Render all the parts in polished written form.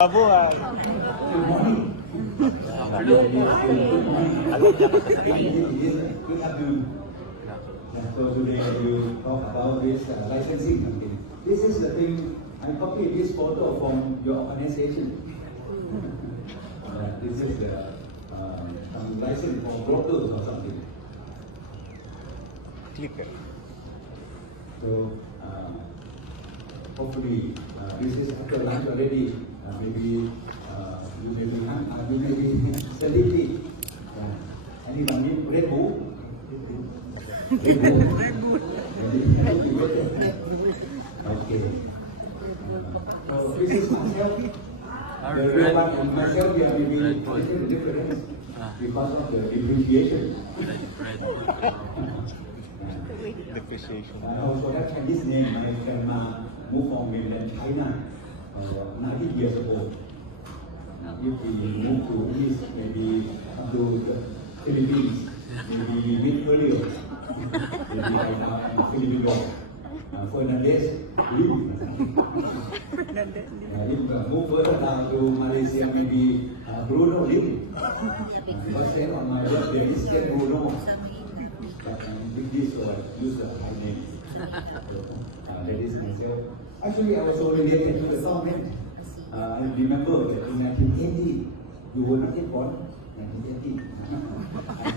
Mabuhay. Good morning. Good afternoon. So today we talk about this licensing company. This is the thing. I copied this photo from your organization. This is some license for brokers or something. Clicker. So hopefully this is after lunch already. Maybe you may be you may be sleepy. Anyone need Red Bull? Red Bull. Okay. So this is myself. The real one and myself, we are maybe a little different because of the depreciation. Depreciation. I also have Chinese name. My grandma moved from mainland China 90 years ago. If we move to East, maybe to the Philippines, maybe we meet earlier. Maybe I'm Filipino. Fernandez, Lim. If move further down to Malaysia, maybe Bruno Lim. First name on my list there is Bruno. But with this, so I use the high name. That is myself. Actually, I was so related to the government. I remember that in 1980, you were not yet born. 1980.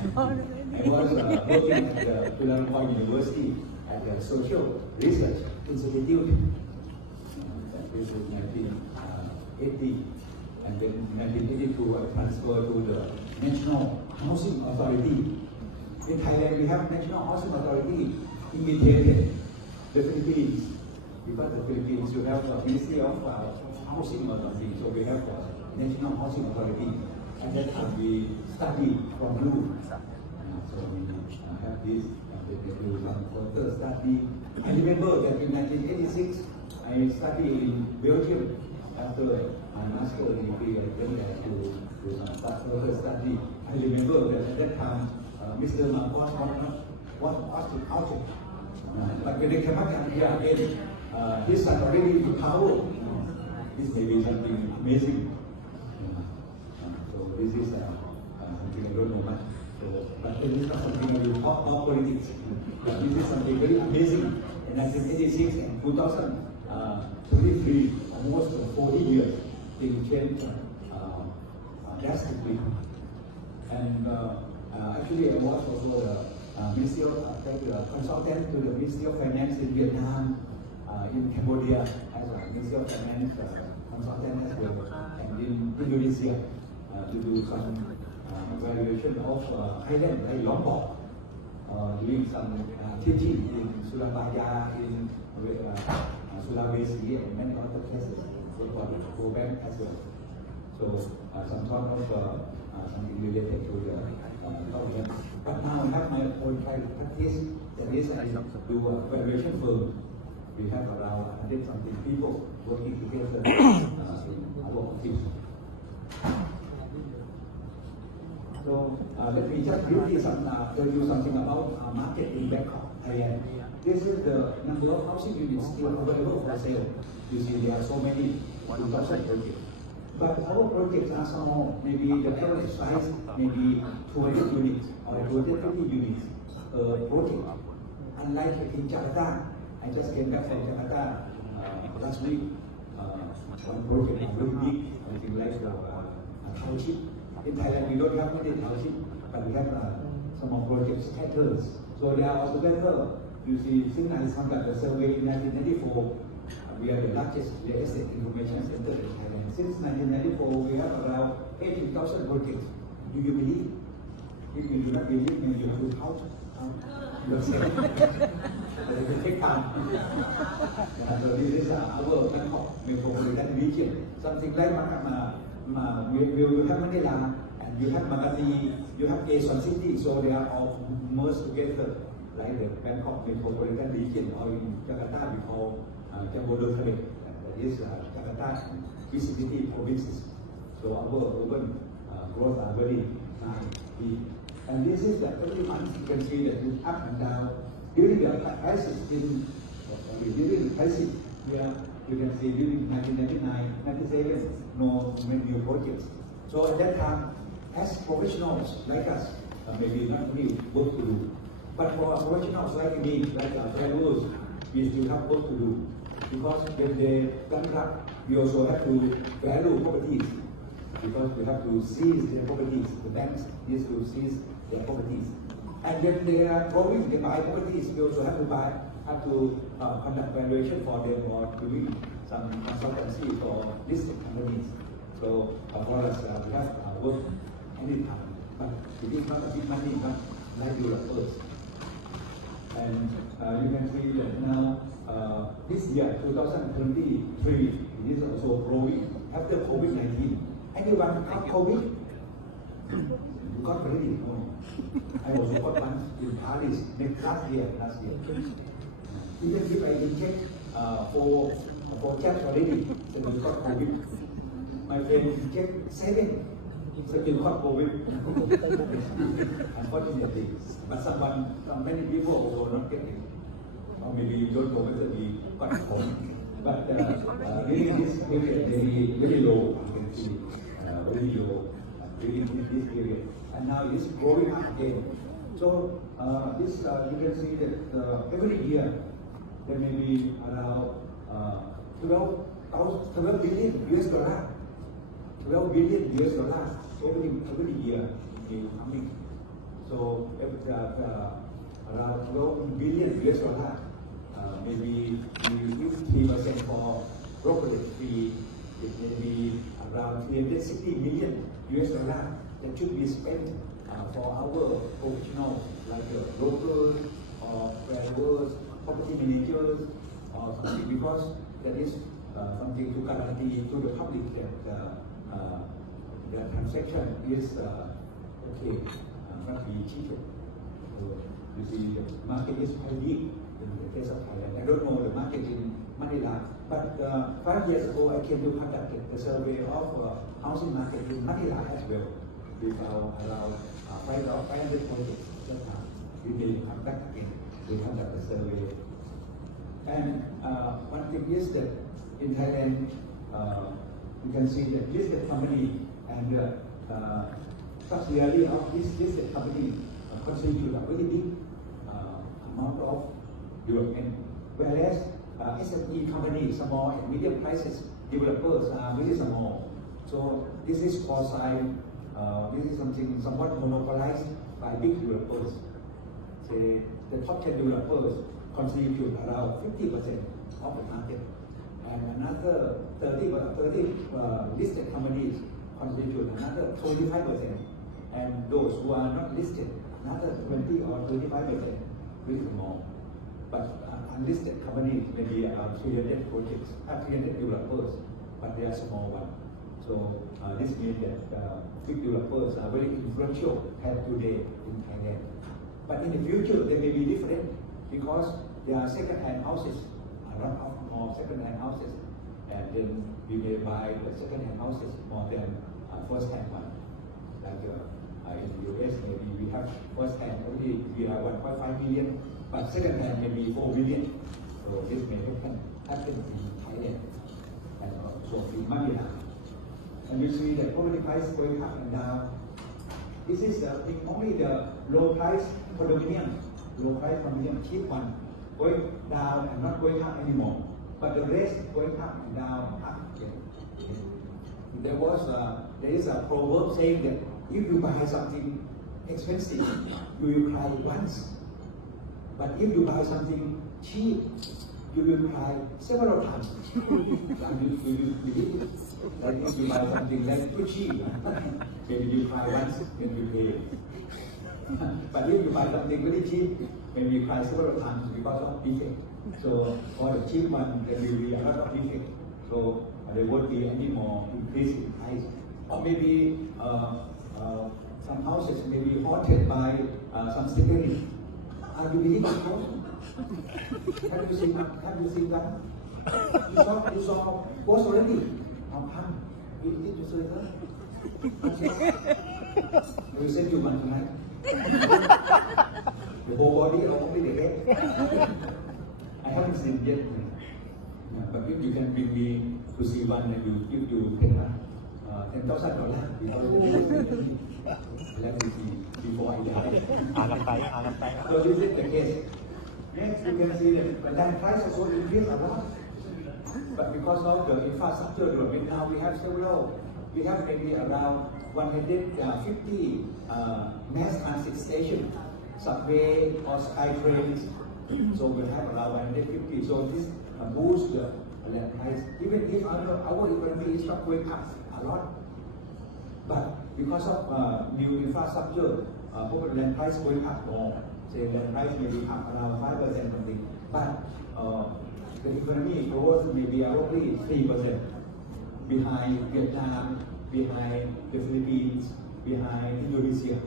I was working at the Chulalongkorn University at the Social Research Institute. This is 1980. And then in 1982, I transferred to the National Housing Authority. In Thailand, we have National Housing Authority imitated the Philippines. Because the Philippines, you have the Ministry of Housing or something, so we have the National Housing Authority. At that time, we study from you. So we have this, we do some further study. I remember that in 1986, I studied in Belgium. After my master's degree, I went there to do some further study. I remember that at that time, Mr. Marcos was out. But when they came back here again, his son already in power. This may be something amazing. So this is something I don't know much. So, but this is not something I will talk about politics. But this is something very amazing. In 1986 and 2023, almost 40 years, things changed drastically. And actually, I was also the Ministry of consultant to the Ministry of Finance in Vietnam, in Cambodia as a Ministry of Finance consultant as well, and in Indonesia to do some evaluation of island like Lombok, doing some teaching in Surabaya, in Sulawesi, and many other places. So go back as well. So some sort of something related to the government. But now I have my own private practice. That is, I do a valuation firm. We have around 100 something people working together in our office. So let me just briefly tell you something about market in Bangkok, Thailand. This is the number of housing units still available for sale. You see, there are so many 1,000 projects. But our projects are small. Maybe the average size maybe 200 units or 250 units per project. Unlike in Jakarta, I just came back from Jakarta last week. One project very big, something like a township. In Thailand, we don't have many township, but we have some of projects scattered. So they are also better. You see, since I conducted the survey in 1994, we are the largest real estate information center in Thailand. Since 1994, we have around 80,000 projects. Do you believe? If you do not believe, then you have to count yourself. It will take time. So this is our Bangkok metropolitan region. Something like you have Manila, and you have Makati, you have Quezon City, so they are all merged together, like the Bangkok metropolitan region, or in Jakarta we call Jabodetabek. That is Jakarta and vicinity provinces. So our urban growth are very high. And this is that every month you can see that it's up and down. During the crisis, during the crisis, we are You can see during 1999, 97, no new projects. So at that time, as professionals like us, maybe not really work to do. But for professionals like me, like travelers, we still have work to do. Because when they come up, we also have to value properties. Because we have to seize their properties. The banks need to seize their properties. And when they are growing, they buy properties, we also have to conduct valuation for them or doing some consultancy for listed companies. So for us, we have work anytime, but it is not a big money, but like developers. And you can see that now, this year, 2023, it is also growing after COVID-19. Anyone got COVID? You got already? No. I also got once in Paris last year. Even if I inject for jabs already, so you got COVID. My friend inject 7, so you got COVID. Unfortunately, but many people will not get it. Or maybe you don't know whether we got COVID. But during this period, very low, you can see, very low during this period. And now it's growing up again. So this you can see that every year there may be around 12 billion US dollar. 12 billion US dollar every year is coming. So around 12 billion US dollar, maybe we use 3% for brokerage fee. It may be around 360 million US dollar that should be spent for our professionals like brokers or travelers, property managers, or something, because that is something to guarantee to the public that the transaction is okay, not be cheated. So you see, the market is quite big in the case of Thailand. I don't know the market in Manila, but 5 years ago I came to conduct the survey of housing market in Manila as well. We found around 500 projects that time. We may come back again to conduct the survey. And one thing is that in Thailand, you can see that listed company and subsidiary of this listed company constitute a very big amount of development. Whereas SME companies, small and medium prices developers are very small. So this is this is something somewhat monopolized by big developers. Say the top 10 developers constitute around 50% of the market, and another 30 listed companies constitute another 25%, and those who are not listed, another 20 or 25%, very small. But unlisted companies may be around 300 projects, 300 developers, but they are small ones. So this means that big developers are very influential as today in Thailand. But in the future, they may be different because there are second-hand houses, a lot of more second-hand houses, and then we may buy the second-hand houses more than first-hand one. Like in the US, maybe we have first-hand only we have 1.5 million, but second-hand maybe 4 million. So this may happen in Thailand and also in Manila. And you see the property price going up and down. This is only the low price condominium, cheap one, going down and not going up anymore. But the rest going up and down, up again. There is a proverb saying that if you buy something expensive, you will cry once. But if you buy something cheap, you will cry several times. Like if you buy something that's too cheap, maybe you cry once when you pay. But if you buy something very cheap, maybe you cry several times because of defect. So for the cheap one, there will be a lot of defect. So there won't be any more increase in price. Or maybe some houses may be haunted by some spirits. Do you believe in house? Have you seen that? You saw ghost already? Did you see that? We sent you one tonight. The whole body or only the head? I haven't seen yet. Yeah, but if you can bring me to see one and you give you $10,000 because let me see before I die. Hanap tayo. So this is the case. Next, you can see that land price also increased a lot. But because of the infrastructure development, now we have several. We have maybe around 150 mass transit stations, subway or sky trains. So we have around 150. So this boosts the land price. Even if our economy is not going up a lot, but because of new infrastructure, land price going up more. Say land price may be up around 5% something, but the economy growth may be roughly 3% behind Vietnam, behind the Philippines, behind Indonesia.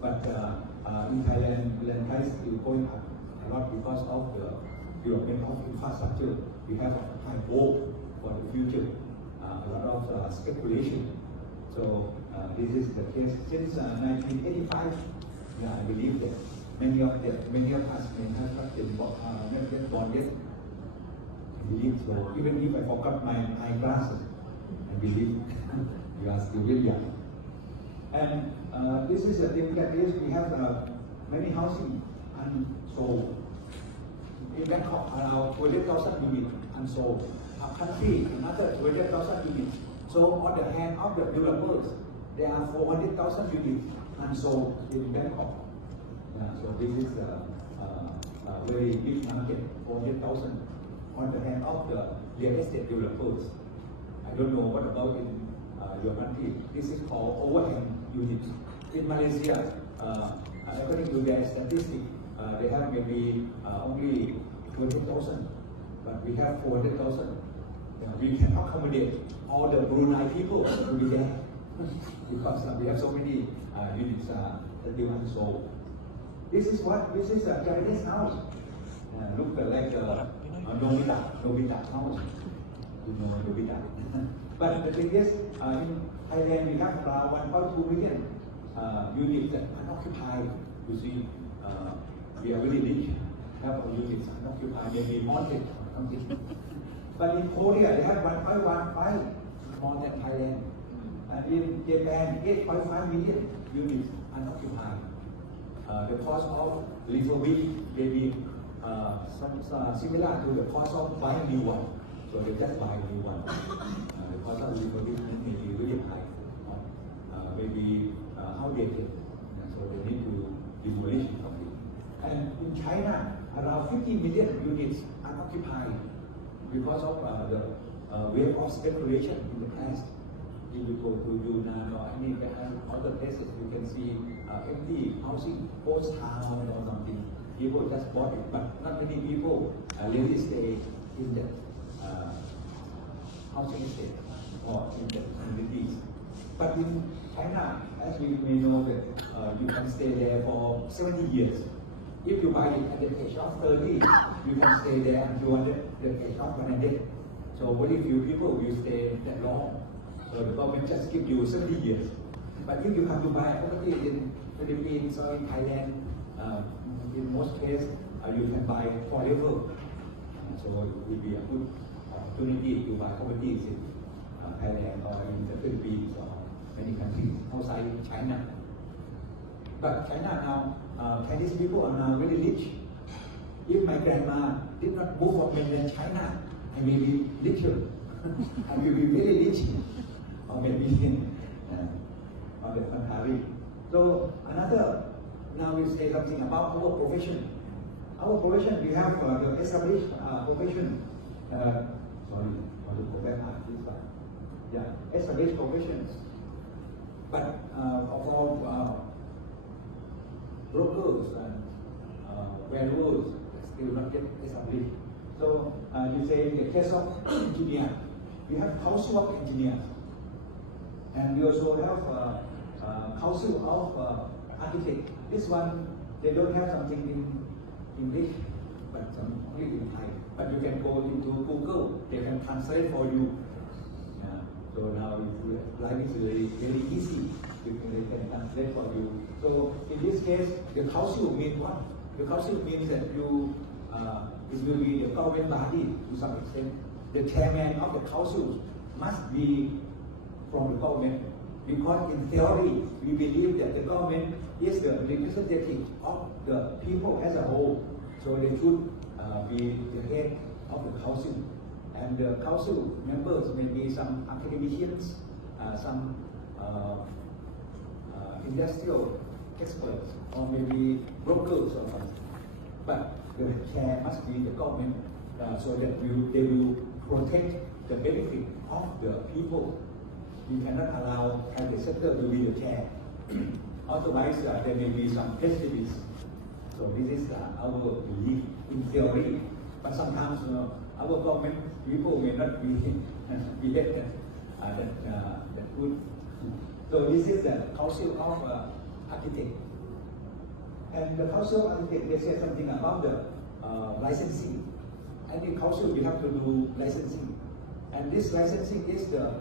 But in Thailand, land price is going up a lot because of the development of infrastructure. We have high hope for the future, a lot of speculation. So this is the case since 1985. Yeah, I believe that many of us may have not been born yet. I believe so. Even if I forgot my eyeglasses, I believe you are still very young. And this is the thing that is we have many housing unsold. In Bangkok, around 20,000 units unsold. Our country, another 20,000 units. So on the hand of the developers, there are 400,000 units unsold in Bangkok. So this is a very big market, 400,000 on the hand of the real estate developers. I don't know what about in your country. This is called overhang units. In Malaysia, according to their statistics, they have maybe only 20,000, but we have 400,000. We can accommodate all the Brunei people to be there because we have so many units that they unsold. This is what? This is a Chinese house. Look like Nobita house. You know Nobita. But the thing is, in Thailand we have around 1.2 million units that are unoccupied. You see, we are really rich. Have our units unoccupied, maybe haunted or something. But in Korea, they have 1.15 more than Thailand. And in Japan, 8.5 million units unoccupied. The cost of refurbish may be similar to the cost of buying new one. So they just buy new one. The cost of refurbishment may be really high, maybe outdated. So they need to demolish something. And in China, around 50 million units unoccupied because of the wave of speculation in the past. If you go to Yunnan or any other places, you can see empty housing, post town or something. People just bought it, but not many people really stay in that housing estate or in the communities. But in China, as we may know that you can stay there for 70 years. If you buy it at the age of 30, you can stay there until the age of 100. So very few people will stay that long. So the government just give you 70 years. But if you have to buy property in Philippines or in Thailand, in most cases, you can buy forever. So it will be a good opportunity to buy properties in Thailand or in the Philippines or many countries outside China. But China now, Chinese people are now very rich. If my grandma did not move from mainland China, I may be richer. I will be very rich. Or maybe on the contrary. So now we say something about our profession. Our profession, we have the established profession. Sorry, I want to go back this one. Yeah, established professions. But for brokers and valuers, still not yet established. So you say in the case of engineer, we have council of engineers. And we also have council of architects. This one, they don't have something in English, but only in Thai. But you can go into Google, they can translate for you. So now life is very easy. They can translate for you. So in this case, the council means what? The council means that you it will be the government body to some extent. The chairman of the council must be from the government, because in theory we believe that the government is the representative of the people as a whole. So they should be the head of the council. And the council members may be some academicians, some industrial experts, or maybe brokers or something. But the chair must be the government, so that they will protect the benefit of the people. We cannot allow private sector to be the chair. Otherwise, there may be some prejudice. So this is our belief in theory. But sometimes our government people may not be elected that good. So this is the Council of Architects. And the Council of Architects, they say something about the licensing. And in Council, we have to do licensing. And this licensing is the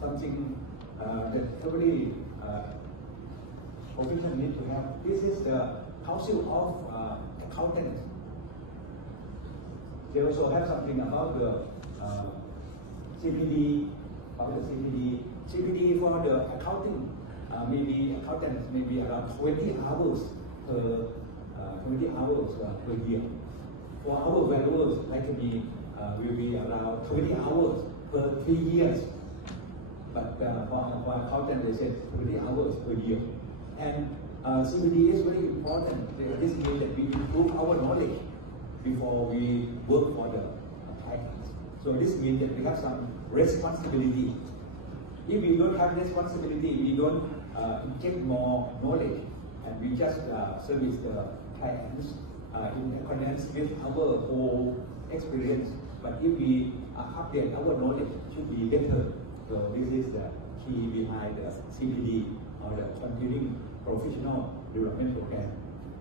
something that every profession needs to have. This is the Council of Accountants. They also have something about the CPD, CPD for the accounting. Maybe accountants maybe around 20 hours per 20 hours per year. For our valuers, like me, will be around 20 hours per 3 years. But for accountant, they said 20 hours per year. And CPD is very important. This means that we improve our knowledge before we work for the clients. So this means that we have some responsibility. If we don't have responsibility, we don't inject more knowledge, and we just service the clients in accordance with our whole experience. But if we update our knowledge, it should be better. So this is the key behind the CPD, or the Continuing Professional Development Program.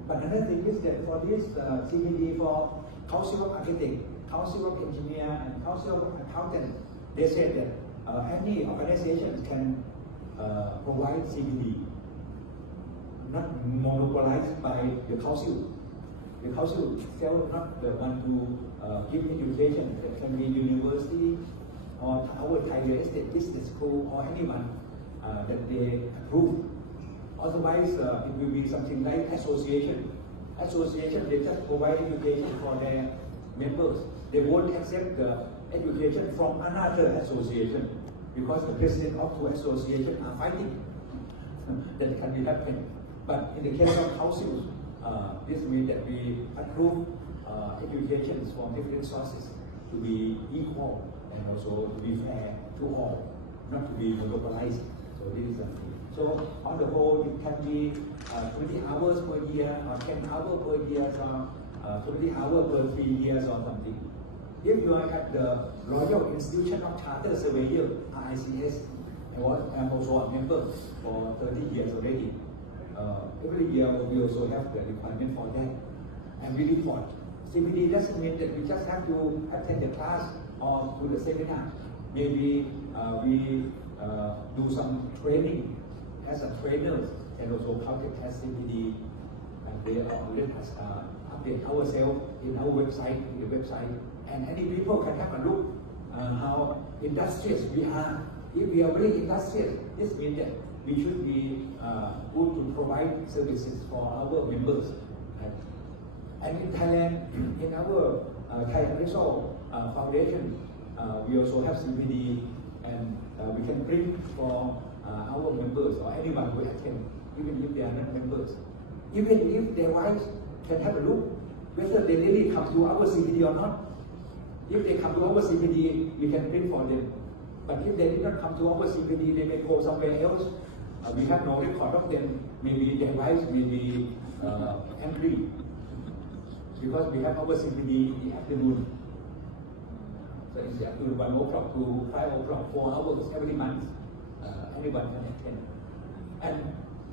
But another thing is that for this CPD for Council of Architects, Council of Engineers, and Council of Accountants, they said that any organization can provide CPD, not monopolized by the council. The council itself not the one to give education. It can be university or our Thai real estate business school or anyone that they approve. Otherwise, it will be something like association. Association, they just provide education for their members. They won't accept the education from another association, because the president of two associations are fighting. That can be happening. But in the case of councils, this means that we approve educations from different sources to be equal and also to be fair to all, not to be monopolized. So this is something. So on the whole, it can be 20 hours per year, or 10 hours per year, or 20 hours per 3 years or something. If you are at the Royal Institution of Chartered Surveyor, RICS, I'm also a member for 30 years already. Every year we also have the requirement for that. And we report. CPD doesn't mean that we just have to attend the class or do the seminar. Maybe we do some training as a trainer, and also counted as CPD, and they let us update ourselves in our website, and any people can have a look how industrious we are. If we are very industrious, this means that we should be good to provide services for our members. And in Thailand, in our Thai Appraisal Foundation, we also have CPD, and we can bring for our members or anyone who attend, even if they are not members. Even if their wives can have a look whether they really come to our CPD or not. If they come to our CPD, we can print for them. But if they did not come to our CPD, they may go somewhere else. We have no record of them. Maybe their wives may be angry, because we have our CPD in the afternoon. So it's the afternoon 1 o'clock to 5 o'clock, 4 hours every month. Anyone can attend. And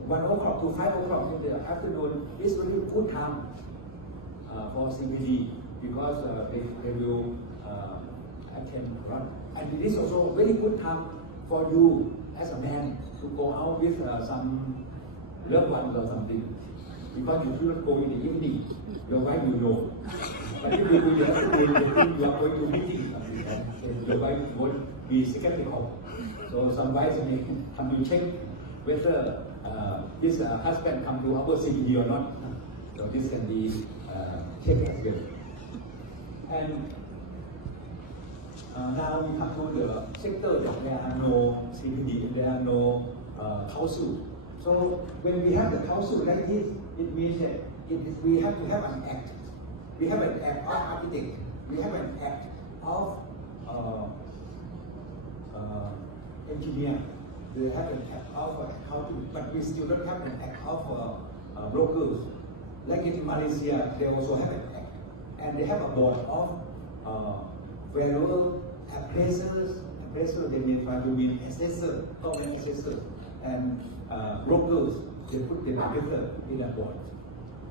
1 o'clock to 5 o'clock in the afternoon is really good time for CPD, because they will attend run. And it is also very good time for you as a man to go out with some loved ones or something, because you should not go in the evening. Your wife will know. But if you do your school, you think you are going to meeting, and your wife won't be skeptical. So some wives may come to check whether his husband come to our city or not. So this can be checked as well. And now we come to the sector that there are no CPD, there are no council. So when we have the council like this, it means that we have to have an act. We have an act of architect. We have an act of engineer. We have an act of accounting, but we still don't have an act of brokers. Like in Malaysia, they also have an act, and they have a board of valuable appraisers. Appraisers, they may try to be assessor, government assessor, and brokers. They put them together in a board.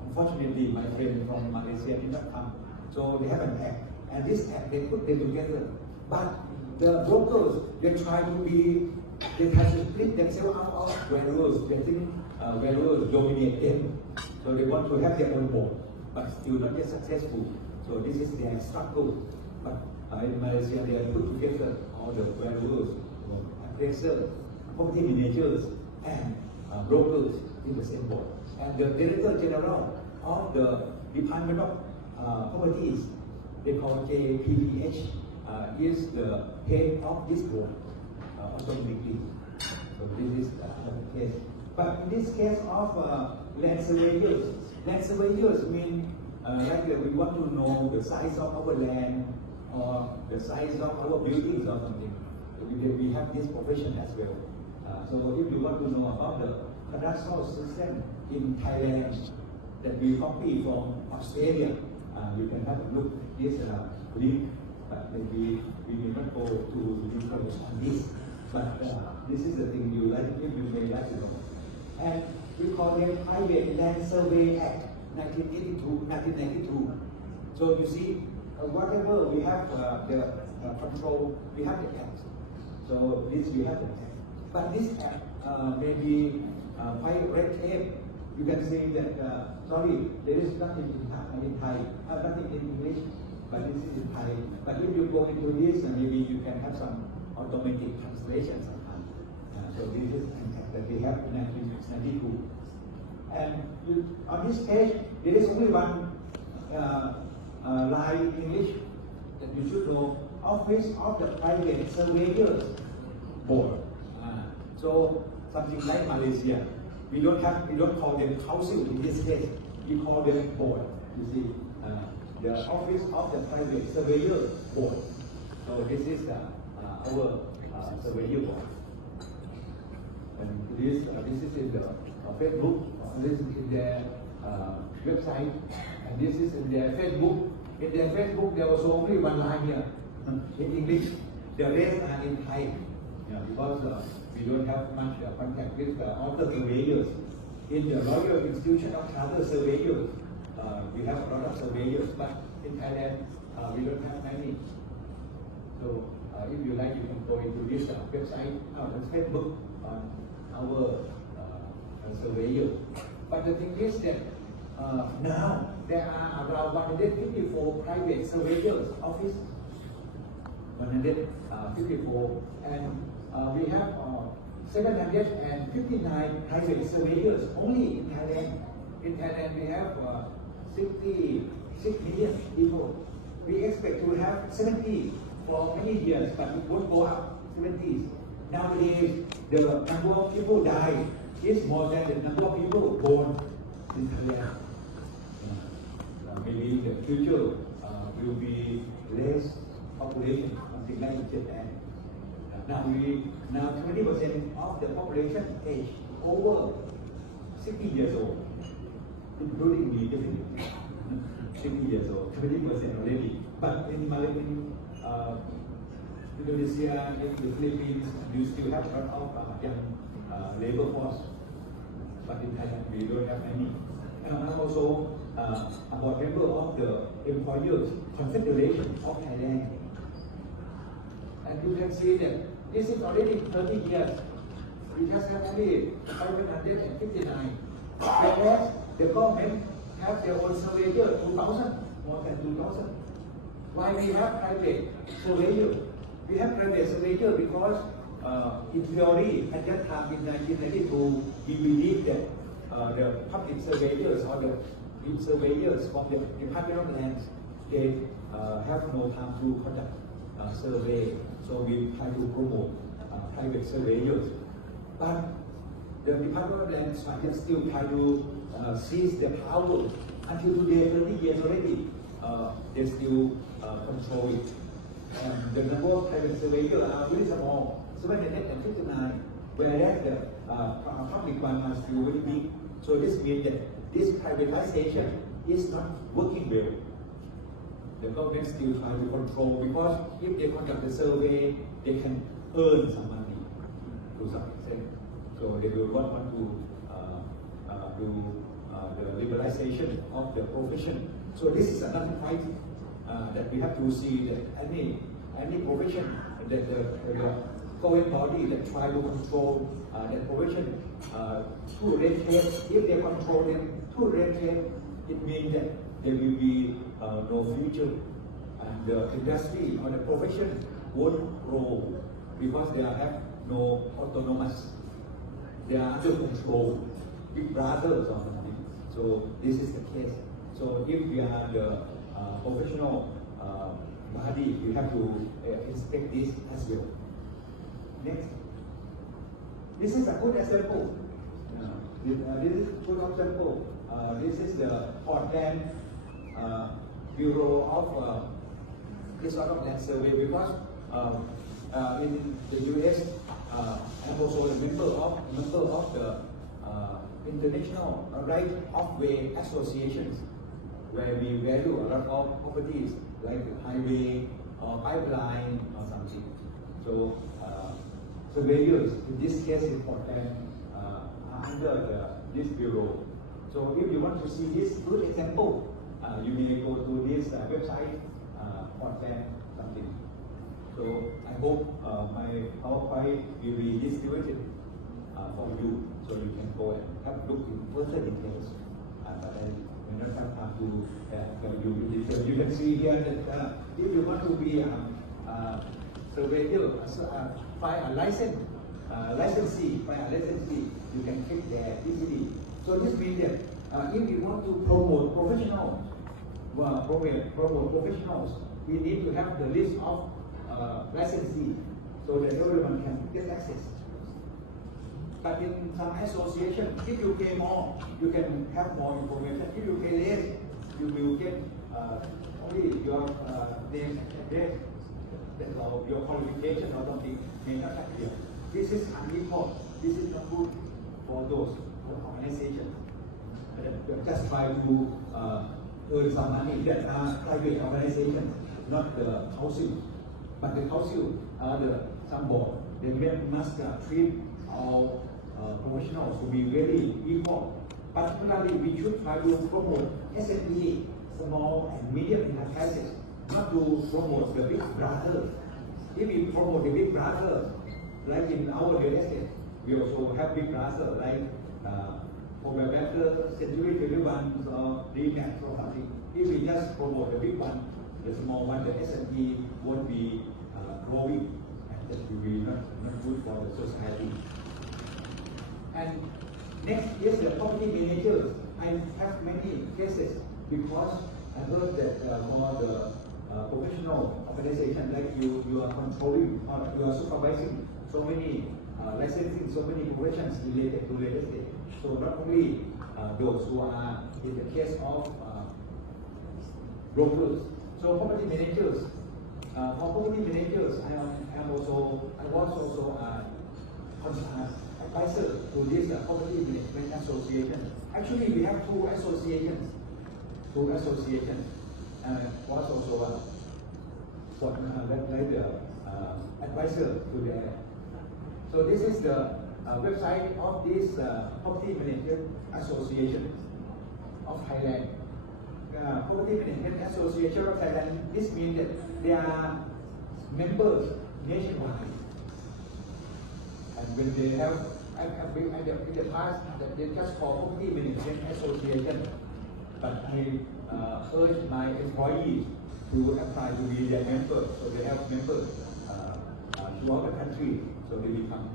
Unfortunately, my friend from Malaysia did not come, so they have an act, and this act they put them together. But the brokers, they try to be, they try to split themselves out of valuers. They think valuers dominate them, so they want to have their own board, but still not yet successful. So this is their struggle. But in Malaysia, they have put together all the valuers, appraisers, property managers, and brokers in the same board. And the Director General of the Department of Properties, they call JPPH, is the head of this board automatically. So this is the case. But in this case of land surveyors mean like we want to know the size of our land or the size of our buildings or something. We have this profession as well. So if you want to know about the cadastral system in Thailand that we copy from Australia, you can have a look at this link, but maybe we will not go to details on this. But this is the thing you like, if you may like to know. And we call them Private Land Survey Act 1992. So you see, whatever we have the control, we have the act. So this we have the act. But this act may be quite red tape. You can say that, sorry, there is nothing in Thai, nothing in English, but this is in Thai. But if you go into this, maybe you can have some automatic translation sometimes. So this is an act that we have in 1992. And on this page, there is only one line in English that you should know: Office of the Private Surveyors Board. So something like Malaysia, we don't call them council in this case. We call them board. You see, the Office of the Private Surveyor Board. So this is our surveyor board. And this is in the Facebook. This is in their website, and this is in their Facebook. In their Facebook, there was only one line here in English. The rest are in Thai, because we don't have much contact with all the surveyors. In the Royal Institution of Chartered Surveyors, we have a lot of surveyors, but in Thailand, we don't have many. So if you like, you can go into this website, Facebook on our surveyor. But the thing is that now there are around 154 private surveyors office, 154, and we have 759 private surveyors only in Thailand. In Thailand, we have 66 million people. We expect to have 70 for many years, but it won't go up 70s. Nowadays, the number of people die is more than the number of people born in Thailand. Maybe in the future will be less population, something like Japan. Now 20% of the population age over 60 years old, including me, definitely. 60 years old, 20% already. But in Indonesia, in the Philippines, you still have a lot of young labor force. But in Thailand, we don't have any. And I'm also a board member of the Employers Confederation of Thailand. And you can see that this is already 30 years. We just have only 559. Whereas the government have their own surveyor 2,000 more than 2,000. Why we have private surveyor? We have private surveyor because in theory, at that time in 1992, we believe that the public surveyors or the surveyors from the Department of Lands, they have no time to conduct survey. So we try to promote private surveyors. But the Department of Land still try to seize the power. Until today, 30 years already, they still control it. And the number of private surveyors are very small, 759, whereas the public one are still very big. So this means that this privatization is not working well. The government still try to control because if they conduct the survey, they can earn some money to some extent. So they will not want to do the liberalization of the profession. So this is another fight that we have to see that any profession that the government body that try to control that profession through red tape, if they control them through red tape, it means that there will be no future, and the industry or the profession won't grow because they have no autonomous. They are under control, big brothers or something. So this is the case. So if we are the professional body, we have to inspect this as well. Next. This is a good example. This is a good example. This is the Portland Bureau of this sort of land survey because in the US, I'm also a member of the International Right of Way Associations, where we value a lot of properties like highway or pipeline or something. So surveyors, in this case in Portland, are under this bureau. So if you want to see this good example, you may go to this website, Portland something. So I hope my PowerPoint will be distributed for you, so you can go and have a look in further details. But I may not have time to tell you in detail. You can see here that if you want to be a surveyor, find a licensee, you can click there easily. So this means that if you want to promote professionals, we need to have the list of licensee so that everyone can get access. But in some association, if you pay more, you can have more information. If you pay less, you will get only your name and address, or your qualification or something may not appear. This is unequal. This is not good for those organizations that just try to earn some money that are private organizations, not the council. But the council are some board. They must treat all professionals to be very equal. Particularly, we should try to promote SME, small and medium enterprises, not to promote the big brothers. If we promote the big brothers, like in our real estate, we also have big brothers like PRBRES, Century 21 or DMAX or something. If we just promote the big one, the small one, the SME won't be growing, and that will be not good for the society. And next is the property managers. I have many cases because I heard that for the professional organization like you are controlling or you are supervising so many licensing, so many professions related to real estate. So not only those who are in the case of brokers. So property managers. For property managers, I was also advisor to this property management association. Actually, we have two associations. Was also like the advisor to the. So this is the website of this property management association of Thailand. Property Management Association of Thailand. This means that they are members nationwide. And when they have, in the past, they just call Property Management Association. But urge my employees to apply to be their members. So they have members throughout the country. So they become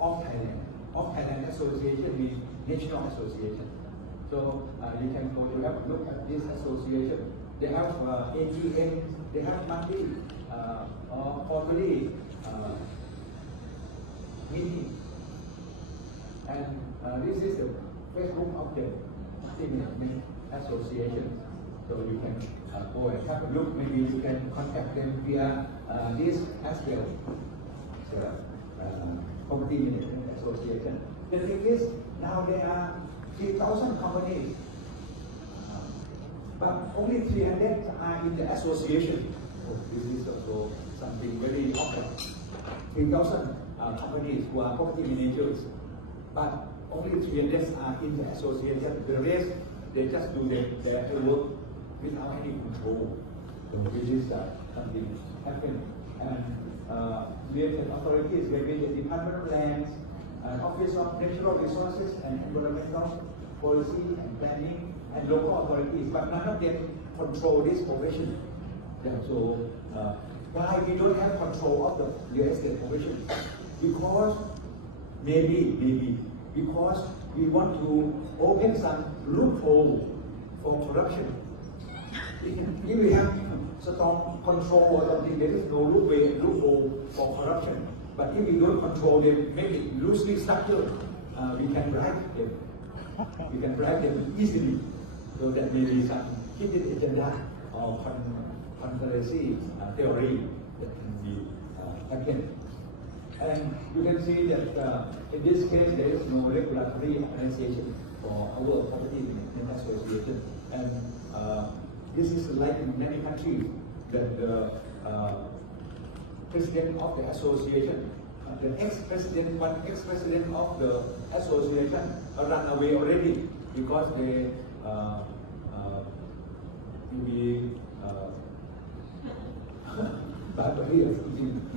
of Thailand. Of Thailand Association means national association. So you can go to have a look at this association. They have AGM, they have monthly or quarterly meeting. And this is the Facebook of the Management Association. So you can go and have a look. Maybe you can contact them via this as well. So, Property Management Association. The thing is, now there are 3,000 companies, but only 300 are in the association. Oh, this is also something very obvious. 3,000 companies who are property managers, but only 300 are in the association. The rest, they just do their work without any control, which is something happened. And related authorities, maybe the Department of Lands, Office of Natural Resources and Environmental Policy and Planning, and local authorities, but none of them control this profession. Yeah, so why we don't have control of the real estate profession? Because maybe because we want to open some loophole for corruption. If we have strong control or something, there is no loophole for corruption. But if we don't control them, make it loosely structured, we can bribe them. We can bribe them easily. So that may be some hidden agenda or conspiracy theory that can be happen. And you can see that in this case there is no regulatory organization for our property management association. And this is like in many countries that the president of the association, the ex-president of the association run away already because they maybe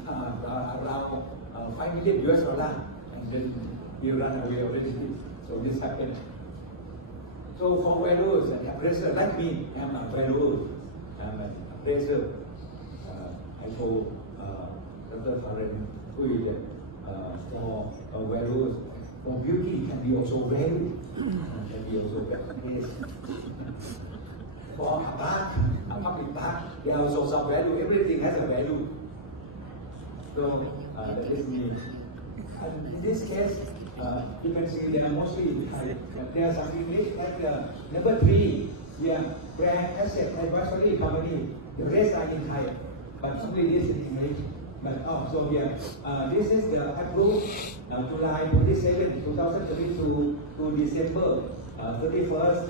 around $5 million US, and then he ran away already. So this happened. So for valuers and appraiser like me, I'm a valuer, I'm an appraiser. I told Dr. Karen Hui that for valuers, for beauty can be also value, can be also value. For a park, a public park, there are also some value. Everything has a value. So that is me. And in this case, you can see they are mostly Thai. There are some English at number 3. We are brand asset advisory company. The rest are in Thai, but only this in English. But so here, this is the approved July 27, 2022 to December 31st,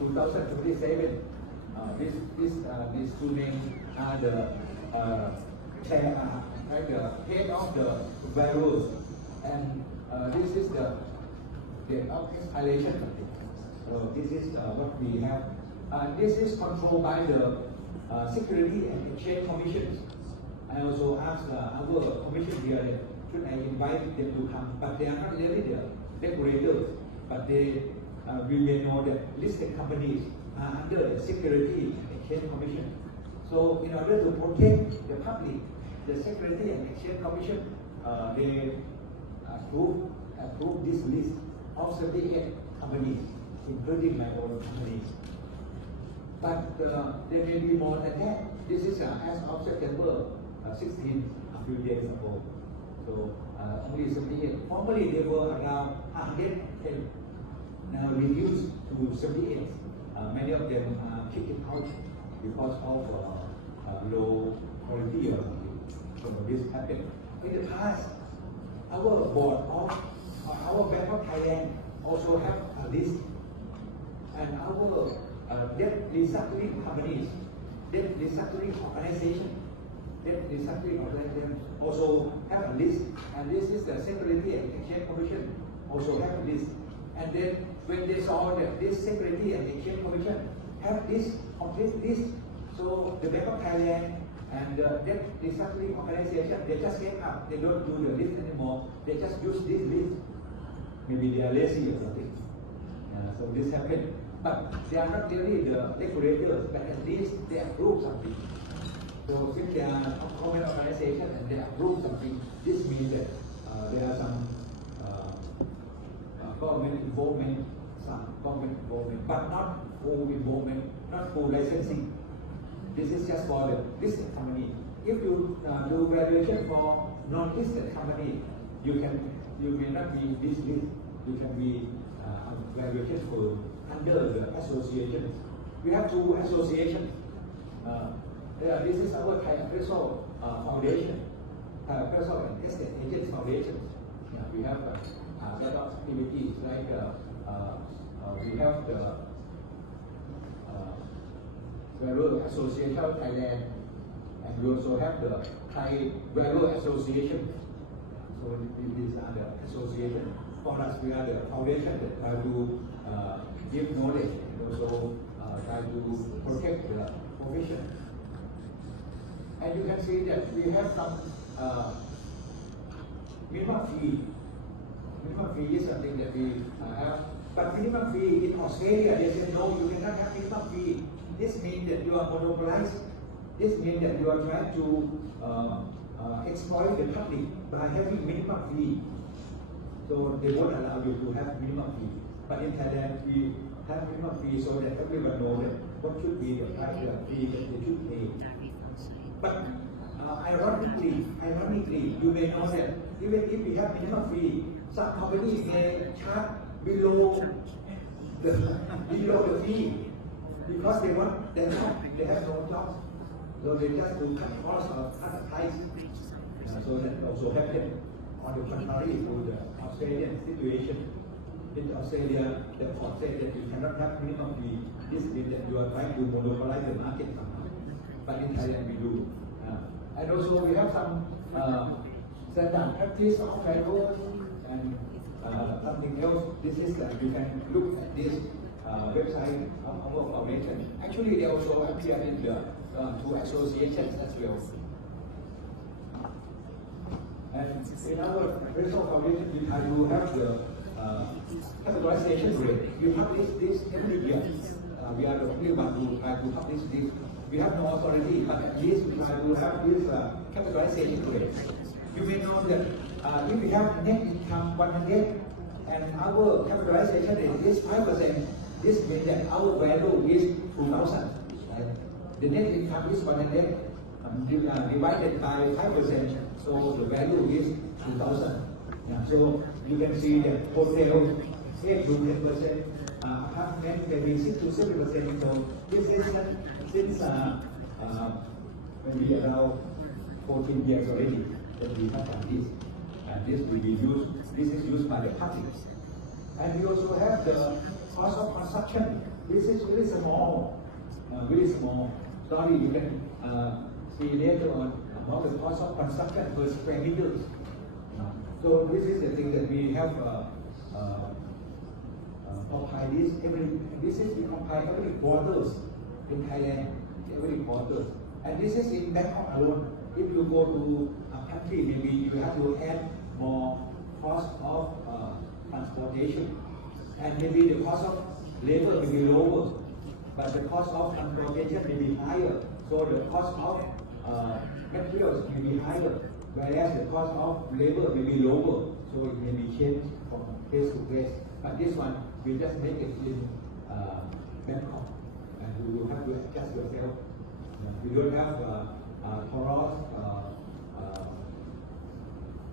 2027. These two names are the chair, the head of the values, and this is the date of expiration. So this is what we have. This is controlled by the Security and Exchange Commission. I also asked our commission here, should I invite them to come? But they are not really the regulators, but they we may know that listed companies are under the Security and Exchange Commission. So in order to protect the public, the Security and Exchange Commission they approve this list of 78 companies, including my own companies. But there may be more than that. This is as of September 16, a few days ago. So only 78. Formerly they were around 110. Now reduced to 78. Many of them kicked it out because of low quality or something. So this happened. In the past, our board of our Bank of Thailand also have a list, and our debt restructuring companies, debt restructuring organization also have a list, and this is the Security and Exchange Commission also have a list. And then when they saw that this Security and Exchange Commission have this complete list, so the Bank of Thailand and the debt restructuring organization, they just gave up. They don't do the list anymore. They just use this list. Maybe they are lazy or something. So this happened. but they are not really the regulators, but at least they approve something. So since they are a common organization and they approve something, this means that there are some government involvement, but not full involvement, not full licensing. This is just for the listed company. If you do valuation for non-listed company, you may not be this list. You can be valuation for under the association. We have two associations. This is our Thai Appraisal Foundation, Appraisal and Estate Agents Foundation. We have a lot of activities like we have the Value Association of Thailand, and we also have the Thai Value Association. So these are the association. For us, we are the foundation that try to give knowledge and also try to protect the profession. And you can see that we have some minimum fee. Minimum fee is something that we have. But minimum fee in Australia, they said no, you cannot have minimum fee. This means that you are monopolized. This means that you are trying to exploit the public by having minimum fee. So they won't allow you to have minimum fee. But in Thailand, we have minimum fee so that everyone knows that what should be the price of fee that they should pay. But ironically, you may know that even if we have minimum fee, some companies may charge below the fee because they have no jobs. So they just to cut costs or cut the price. So that also happens on the contrary to the Australian situation. In Australia, the court said that you cannot have minimum fee. This means that you are trying to monopolize the market somehow. But in Thailand we do. And also we have some standard practice of value and something else. This is you can look at this website of our foundation. Actually, they also appear in the two associations as well. And in our personal foundation, we try to have the categorization rate. We publish this every year. We are the only one who try to publish this. We have no authority, but at least we try to have this categorization rate. You may know that if we have net income 100 and our capitalization rate is 5%, this means that our value is 2,000. Right? The net income is 100 divided by 5%, so the value is 2,000. So you can see that hotel 8 to 10%, apartment maybe 6 to 7%. So this is since maybe around 14 years already that we have done this, and this will be used. This is used by the public, and we also have the cost of construction. This is very small, Sorry, you can see later on about the cost of construction per square meters. So this is the thing that we have compiled this every. This is we compile every quarters in Thailand, every quarters, and this is in Bangkok alone. If you go to a country, maybe you have to add more cost of transportation, and maybe the cost of labor may be lower, but the cost of transportation may be higher. So the cost of materials may be higher, whereas the cost of labor may be lower. So it may be changed from place to place. But this one, we just make it in Bangkok, and you have to adjust yourself. We don't have Toros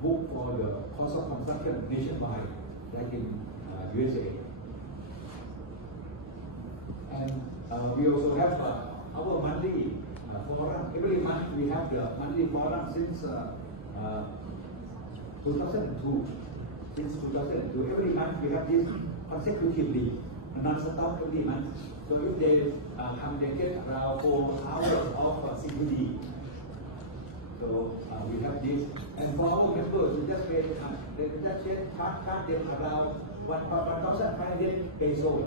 book for the cost of construction nationwide, like in USA. And we also have our monthly forum. Every month we have the monthly forum since 2002. Since 2002, every month we have this consecutively, non-stop every month. So if they come, they get around 4 hours of CPD. So we have this, and for our members, we just get charge them around 1,500 pesos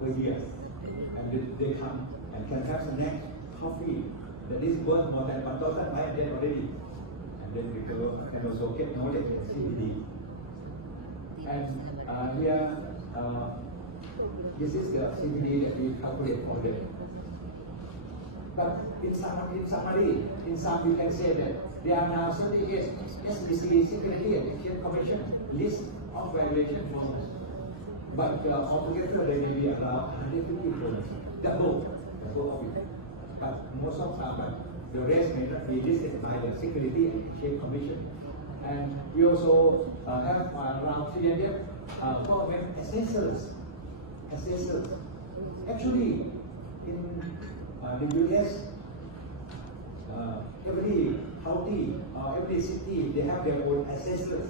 per year, and they come and can have snacks, coffee. That is worth more than 1,500 already, and then we can also get knowledge and CPD. And here This is the CPD that we calculate for them. But in summary, in sum, we can say that there are now 38 SBC Security and Exchange Commission list of valuation firms. But altogether, there may be around 150 firms, double of it. But most of the rest may not be listed by the Security and Exchange Commission. And we also have around 300 government assessors. Actually, in the US, every county or every city, they have their own assessors.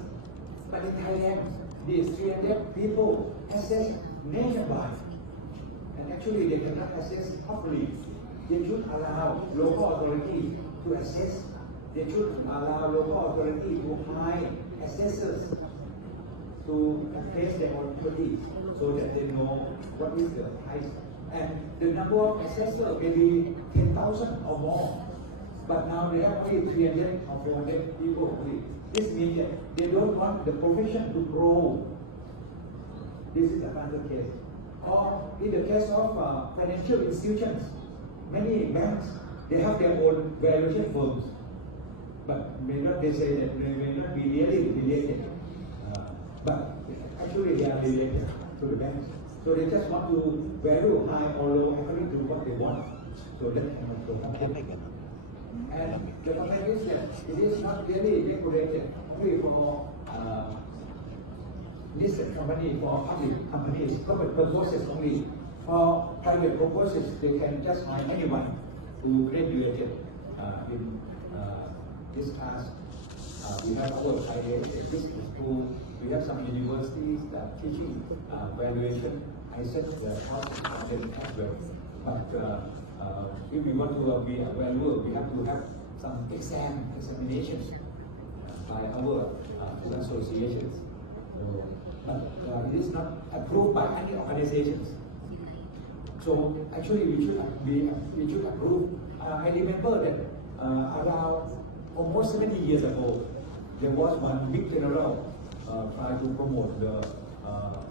But in Thailand, these 300 people assess nationwide. And actually, they cannot assess properly. They should allow local authority to assess. They should allow local authority to hire assessors to face their own property so that they know what is the price. And the number of assessors may be 10,000 or more. But now they have only 300 or 400 people only. This means that they don't want the profession to grow. This is another case. Or in the case of financial institutions, many banks, they have their own valuation firms. But may not, they say that they may not be really related. But actually they are related to the banks. So they just want to value high or low according to what they want. So that cannot go on. And the comment is that it is not really regulated only for listed company, for public companies, public purposes only. For private purposes, they can just hire anyone who graduated in this class. We have our business school. We have some universities that teaching valuation. I said the course as well. But if we want to be a valuer, we have to have some examinations by our associations. But it is not approved by any organizations. So actually, we should approve. I remember that around almost 70 years ago, there was one big general trying to promote the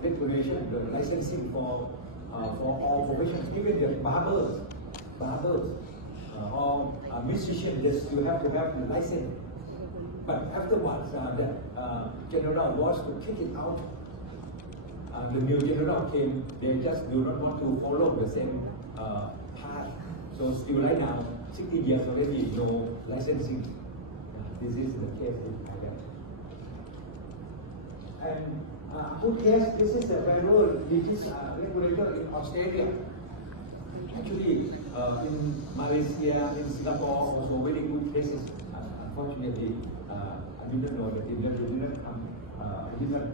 declaration, the licensing for all professions, even the barbers, or musicians. Just you have to have the license. But afterwards, the general was to kick it out. The new general came. They just do not want to follow the same path. So still right now, 60 years already, no licensing. This is the case in Thailand. And good case, this is the federal regulator in Australia. Actually, in Malaysia, in Singapore, also very good cases. Unfortunately, I didn't know that they didn't come. I did not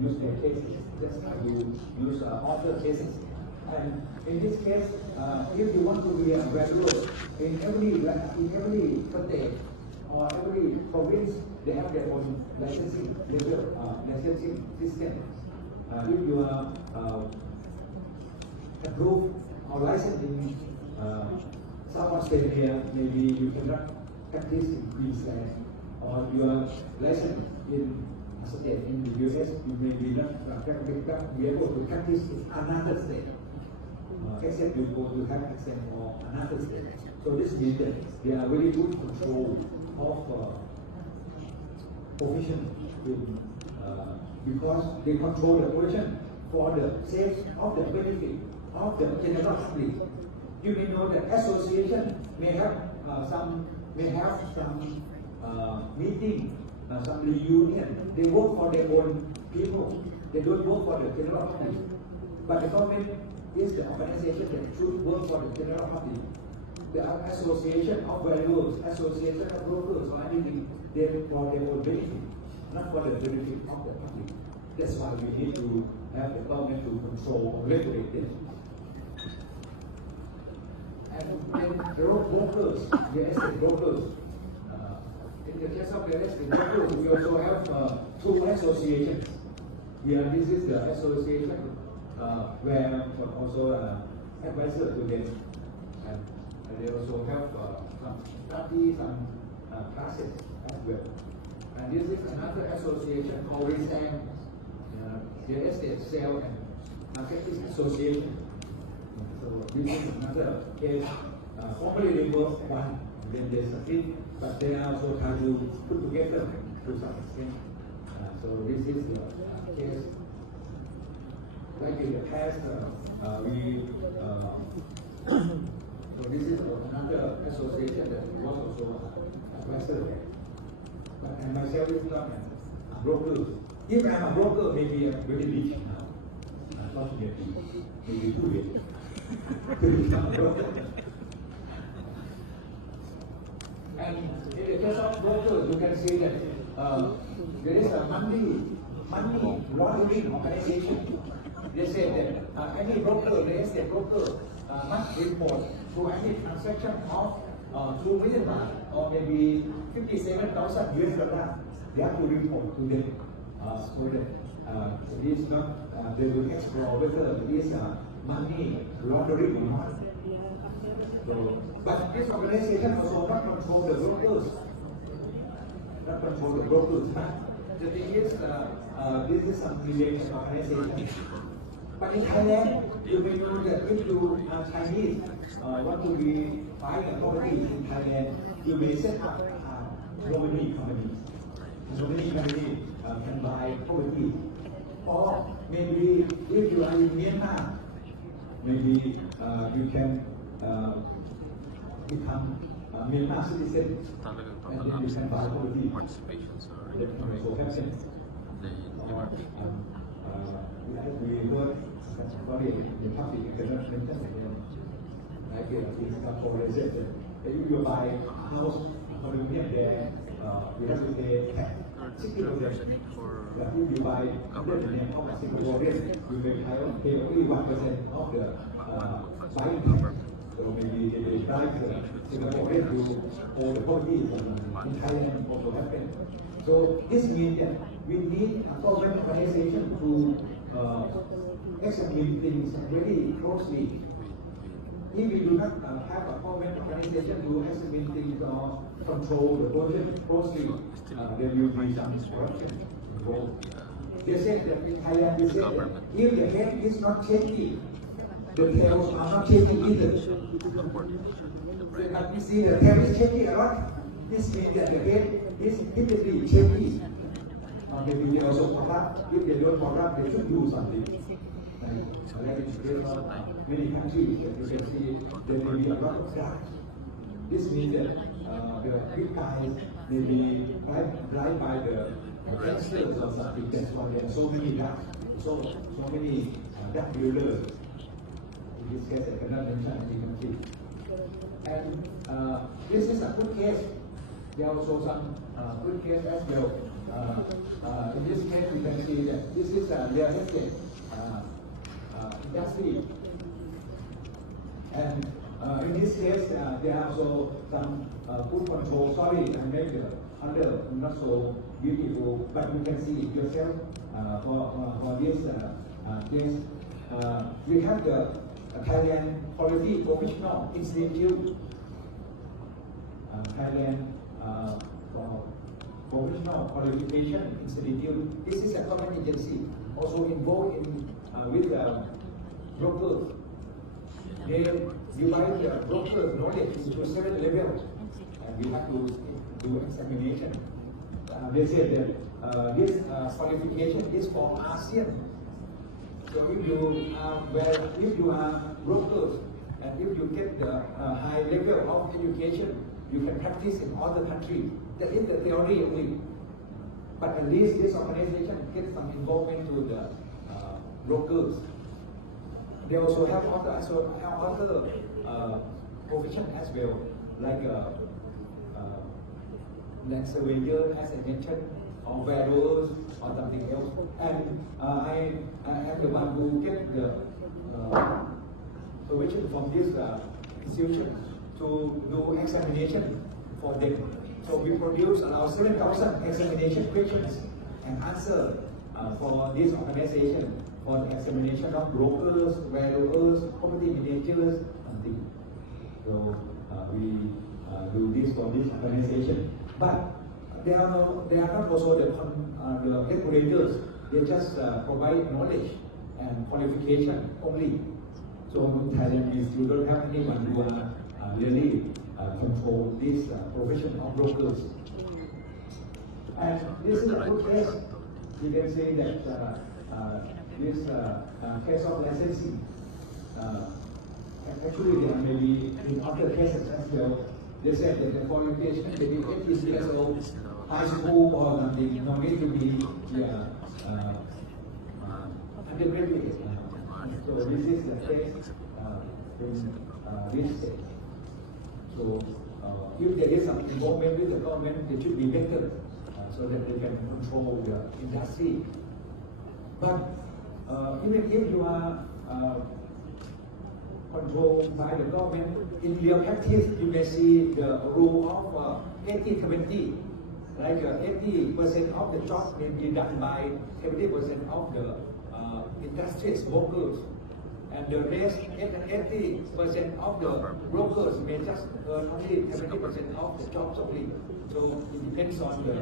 use their cases. Just I will use other cases. And in this case, if you want to be a valuer, in every state or every province, they have their own licensing system. If you are approved or licensed in South Australia, maybe you cannot practice in Queensland, or you are licensed in a state in the US, you may be not be able to practice in another state, except you go to have access for another state. So this means that they are very good control of profession because they control the profession for the sake of the benefit of the general public. You may know that association may have some meeting, some reunion. They work for their own people. They don't work for the general public. But the government is the organization that should work for the general public. The association of valuers, association of brokers, or anything, they for their own benefit, not for the benefit of the public. That's why we need to have the government to control or regulate this. And then the brokers, the estate brokers. In the case of the estate brokers, we also have two associations. This is the association where also advisor to them. And they also have some studies and classes as well. And this is another association called RISAM, the estate sale and Marketing Association. So this is another case, formerly they were one, then they split, but they also try to put together to some extent. So this is the case. Like in the past, so this is another association that was also advisor. But I myself is not a broker. If I'm a broker, maybe I'm very rich now. Not yet, maybe too late to become a broker. And in terms of brokers, you can see that there is a money laundering organization. They say that any broker, real estate broker, must report to any transaction of 2 million baht or maybe 57,000 US. They have to report to them. So that it is not, they will explore whether it is money laundering or not. So, but this organization also not control the brokers. Not control the brokers. The thing is, this is some related organization. But in Thailand, you may know that if you are Chinese, want to be buying a property in Thailand, you may set up nominee companies. Nominee company can buy property. Or maybe if you are in Myanmar, maybe you can become a Myanmar citizen and then you can buy property. That can also happen. We work sorry, the topic I cannot mention again. Like in Singapore, they said that if you buy a house, condominium there, you have to pay tax 60%. But if you buy condominium of Singaporean, you may pay only 1% of the buying tax. So maybe they drive the Singaporean to own the property in Thailand also happen. So this means that we need a government organization to examine things very closely. If we do not have a government organization to examine things or control the budget closely, there will be some corruption involved. They said that in Thailand, they said that if the head is not shaky, the tails are not shaky either. But we see the tail is shaky a lot. This means that the head is typically shaky. Maybe they also corrupt. If they don't corrupt, they should do something. Like in many countries, you can see there may be a lot of that. This means that the big guys may be driven by the gangsters or something. That's why there are so many so many drug dealers. In this case, I cannot mention any country. And this is a good case. There are also some good case as well. In this case, you can see that this is a real estate industry. And in this case, there are also some food control. Sorry, I made the under not so beautiful, but you can see it yourself for this case. We have the Thailand Quality Professional Institute. Thailand Professional Qualification Institute. This is a government agency also involved in with brokers. They divide the brokers' knowledge into 7 levels, and you have to do examination. They say that this qualification is for ASEAN. So if you are brokers and if you get the high level of education, you can practice in other countries. That is the theory only. But at least this organization gets some involvement to the brokers. They also have other profession as well, like land surveyor, as I mentioned, or valuers, or something else. And I am the one who get the permission from this institution to do examination for them. So we produce around 7,000 examination questions and answer for this organization for the examination of brokers, valuers, property managers, something. So we do this for this organization. But they are not also the regulators. They just provide knowledge. and qualification only. So in Thailand, we still don't have anyone who are really control this profession of brokers. And this is a good case. You can say that this case of licensing, actually there may be in other cases as well. They said that the qualification may be 18 years old, high school or something, no need to be undergraduate. So this is the case in this state. So if there is some involvement with the government, they should be better so that they can control the industry. But even if you are controlled by the government, in real practice, you may see the rule of 80-20. Like 80% of the jobs may be done by 70% of the industry's workers. And the rest, 80% of the brokers may just earn only 70% of the jobs only. So it depends on the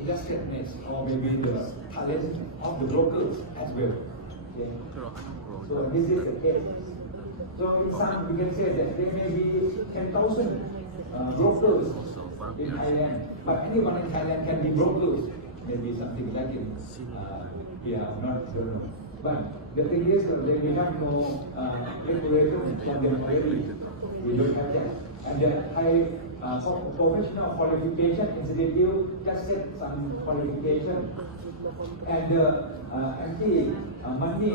industrial mix or maybe the talent of the brokers as well. Okay. So this is the case. So in some, we can say that there may be 10,000 brokers in Thailand, but anyone in Thailand can be brokers. Maybe something like in not don't know. But the thing is, there become no regulation for them already. We don't have that. And the Thai professional qualification institute just set some qualification. And the anti-money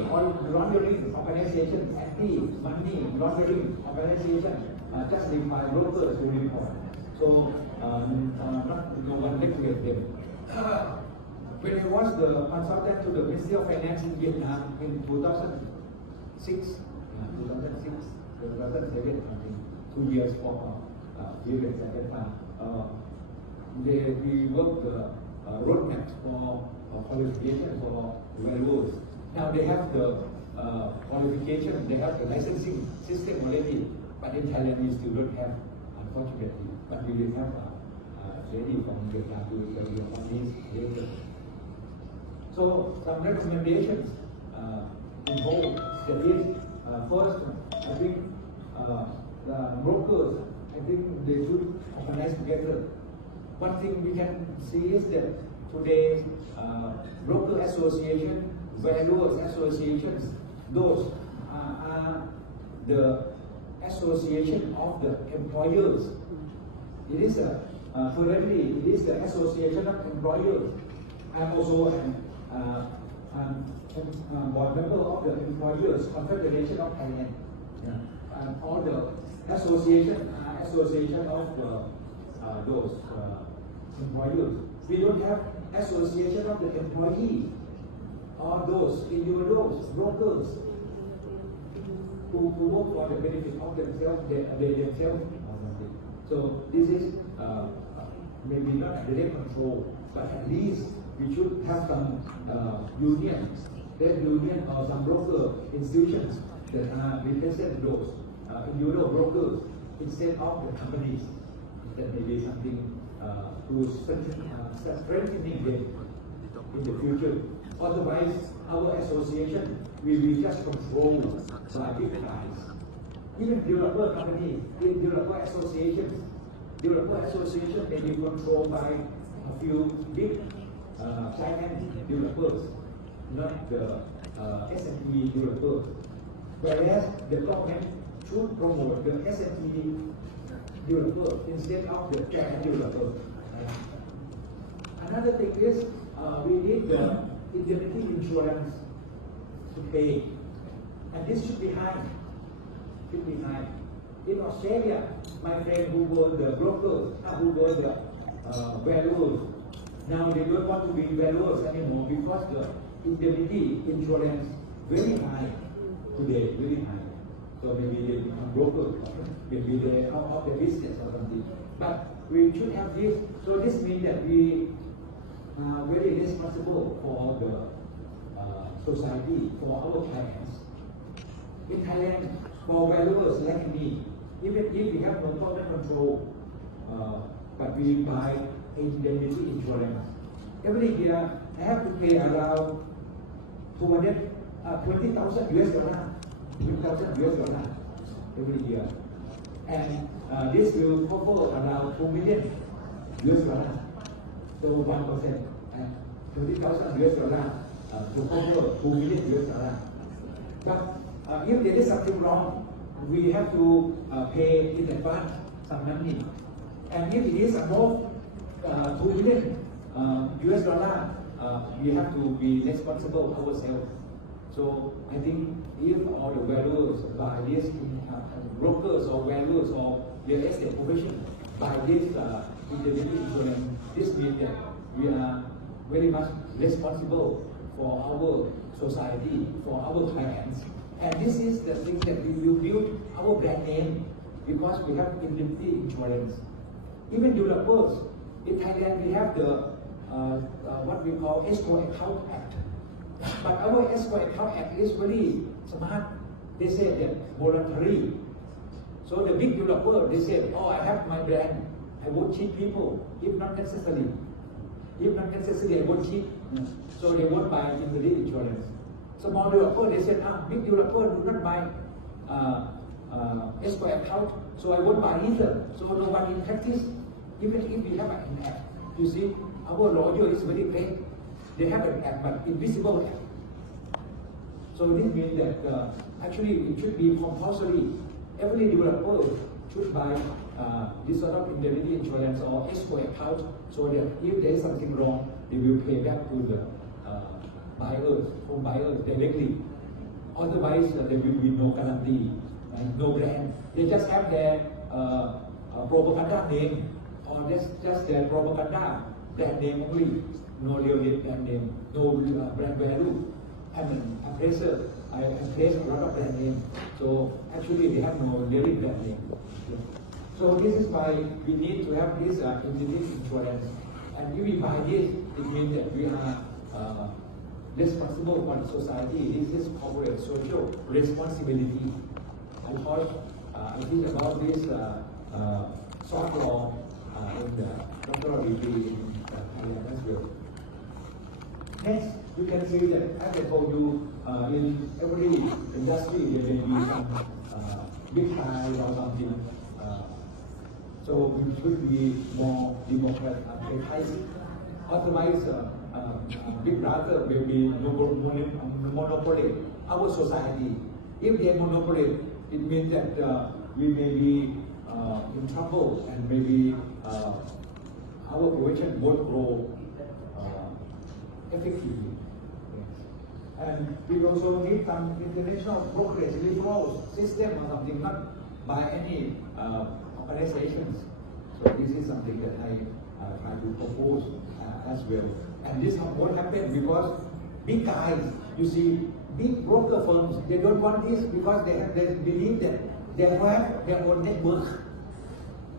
laundering organization, anti-money laundering organization just require brokers to report. So no one regulate them. When I was the consultant to the Ministry of Finance in Vietnam in 2006, 2007, I think, 2 years for period at that time, we worked the roadmap for qualification for valuers. Now they have the qualification, they have the licensing system already, but in Thailand we still don't have, unfortunately. But we will have lady from Vietnam to study on this later. So some recommendations involved that is first, I think the brokers, I think they should organize together. One thing we can see is that today broker association, valuers associations, those are the association of the employers. It is currently it is the association of employers. I'm also board member of the Employers Confederation of Thailand. And all the association of those employers. We don't have association of the employees or those individuals, brokers who work for the benefit of themselves, they themselves. So this is maybe not direct control, but at least we should have some unions, trade union or some broker institutions that represent those individual brokers instead of the companies. That may be something to strengthening them in the future. Otherwise, our association will be just controlled by big guys. Even developer companies, developer associations may be controlled by a few big giant developers, not the SME developers. Whereas the government should promote the SME developer instead of the giant developer. Another thing is we need the indemnity insurance to pay, and this should be high. In Australia, my friend who was the brokers, who was the valuers, now they don't want to be valuers anymore because the indemnity insurance very high today, very high. So maybe they become brokers, maybe they out of the business or something. But we should have this. So this means that we are very responsible for the society, for our clients. In Thailand, for valuers like me, even if we have no government control, but we buy indemnity insurance. Every year, I have to pay around 20,000 US dollar, 20,000 US dollar every year. And this will cover around 2 million US dollar. So 1%, 20,000 US dollar to cover 2 million US dollar. But if there is something wrong, we have to pay in advance some money. And if it is above 2 million US dollar, we have to be responsible ourselves. So I think if all the valuers buy this, brokers or valuers or real estate profession buy this indemnity insurance, this means that we are very much responsible for our society, for our clients. And this is the thing that we will build our brand name because we have indemnity insurance. Even developers, in Thailand we have the what we call escrow account act. But our escrow account act is very smart. They say that voluntary. So the big developer, they say, oh, I have my brand. I won't cheat people, if not necessary. If not necessary, I won't cheat. So they won't buy indemnity insurance. Small developer, they said, big developer do not buy escrow account, so I won't buy either. So nobody in practice, even if we have an act, you see, our lawyer is very great. They have an act, but invisible act. So this means that actually it should be compulsory. Every developer should buy this sort of indemnity insurance or escrow account, so that if there is something wrong, they will pay back to the buyers, home buyers directly. Otherwise, there will be no guarantee, no brand. They just have their propaganda name, or just their propaganda brand name only. No real brand name, no brand value. I'm an appraiser. I appraise a lot of brand name. So actually, they have no real brand name. So this is why we need to have this indemnity insurance. And if we buy this, it means that we are responsible for the society. This is corporate social responsibility. I thought I think about this soft law in the doctoral degree in Thailand as well. Next, you can see that as I told you, in every industry there may be some big guy or something. So we should be more democratic. Otherwise, big brother will be monopoly our society. If they monopoly, it means that we may be in trouble and maybe our profession won't grow effectively. And we also need some international progress, referral system or something, not by any organizations. So this is something that I try to propose as well. And this won't happen because big guys, you see, big broker firms, they don't want this because they believe that they have their own network.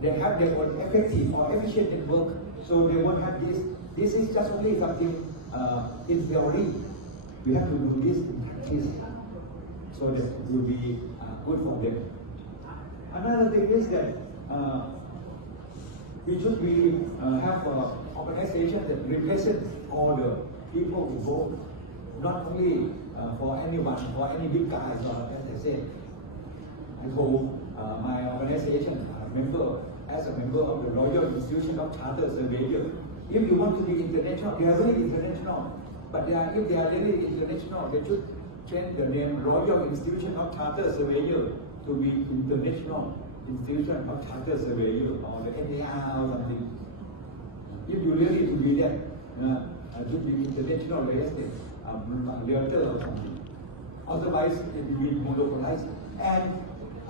They have their own effective or efficient network, so they won't have this. This is just only something in theory. We have to do this in practice, so that it will be good for them. Another thing is that we should have an organization that represents all the people involved, not only for anyone, for any big guys, or as I said. I told my organization as a member of the Royal Institution of Chartered Surveyors, if you want to be international, they are really international, but if they are really international, they should change the name Royal Institution of Chartered Surveyors to be International Institution of Chartered Surveyors or the NAR or something. If you really to be that, should be international real estate, realtor or something. Otherwise, it will be monopolized. And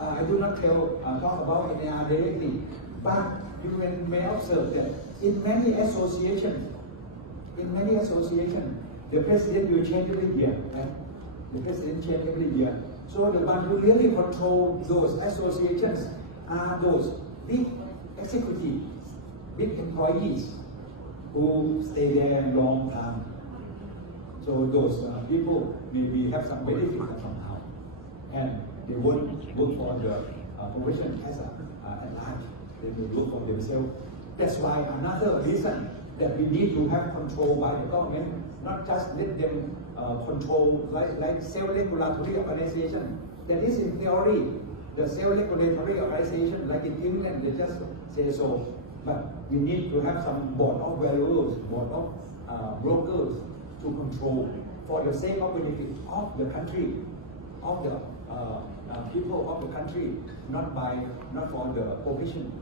I do not talk about NAR directly, but you may observe that in many associations, the president will change every year. Right? The president changes every year. So the one who really control those associations are those big executives, big employees who stay there a long time. So those people maybe have some benefit somehow, and they won't work for the profession as at large. They will work for themselves. That's why another reason that we need to have control by the government, not just let them control like self-regulatory organization. That is in theory, the self-regulatory organization like in England, they just say so. But we need to have some board of valuers, board of brokers to control for the sake of benefit of the country, of the people of the country, not for the provision.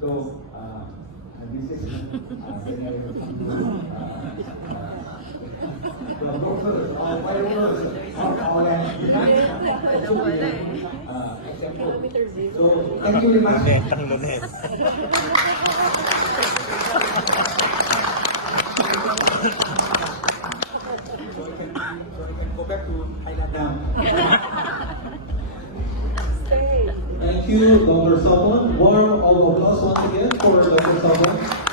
So this is the brokers or valuers of our land. Example. So thank you very much. Lunetang lunet. So you can go back to Thailand now. Thank you, Dr. Sopon. Warm applause once again for Dr. Sopon.